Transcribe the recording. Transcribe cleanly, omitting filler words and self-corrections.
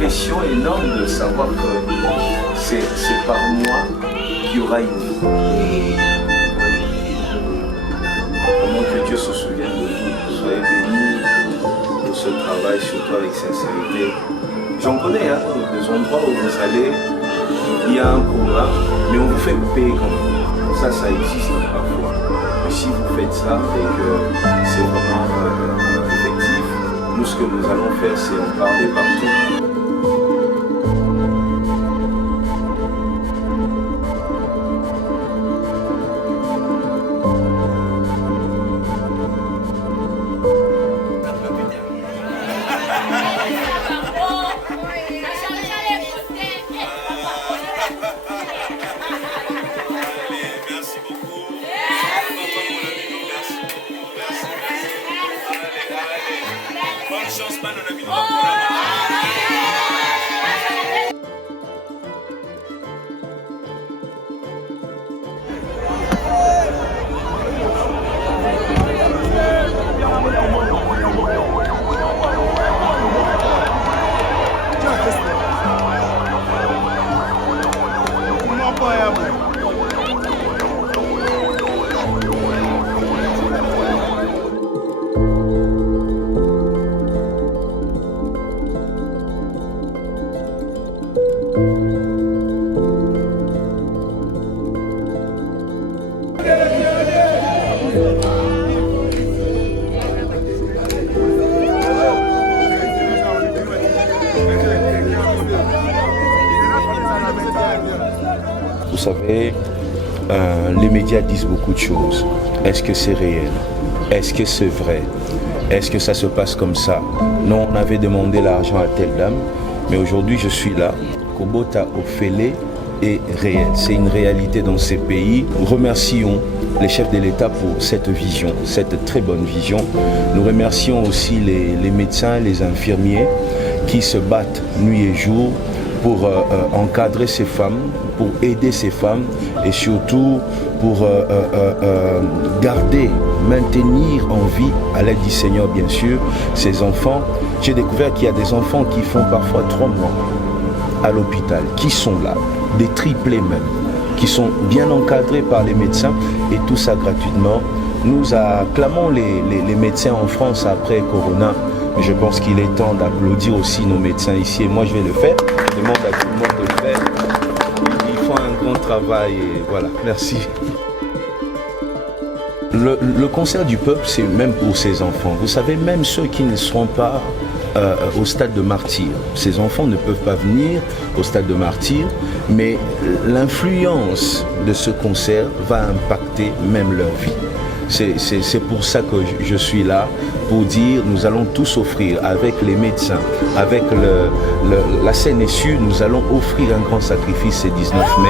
pression énorme de savoir que c'est par moi qu'il y aura une vie. Vraiment que Dieu se souvienne de vous. Soyez bénis pour ce travail, surtout avec sincérité. J'en connais, hein, des endroits où vous allez, il y a un programme, mais on vous fait payer quand même. Ça existe parfois. Mais si vous faites ça et que c'est vraiment effectif, nous ce que nous allons faire, c'est en parler partout. Vous savez, les médias disent beaucoup de choses. Est-ce que c'est réel? Est-ce que c'est vrai? Est-ce que ça se passe comme ça? Non, on avait demandé l'argent à telle dame, mais aujourd'hui je suis là. Kobota Ofele est réel. C'est une réalité dans ces pays. Nous remercions les chefs de l'État pour cette vision, cette très bonne vision. Nous remercions aussi les médecins, les infirmiers qui se battent nuit et jour pour encadrer ces femmes, pour aider ces femmes et surtout pour garder, maintenir en vie, à l'aide du Seigneur bien sûr, ces enfants. J'ai découvert qu'il y a des enfants qui font parfois 3 mois à l'hôpital, qui sont là, des triplés même, qui sont bien encadrés par les médecins et tout ça gratuitement. Nous acclamons les médecins en France après Corona, mais je pense qu'il est temps d'applaudir aussi nos médecins ici et moi je vais le faire. Je demande à tout le monde de le faire. Ils font un grand travail et voilà, merci. Le concert du peuple, c'est même pour ces enfants. Vous savez, même ceux qui ne seront pas au stade de martyr. Ces enfants ne peuvent pas venir au stade de martyr, mais l'influence de ce concert va impacter même leur vie. C'est pour ça que je suis là, pour dire nous allons tous offrir avec les médecins, avec la CNSU, nous allons offrir un grand sacrifice ce 19 mai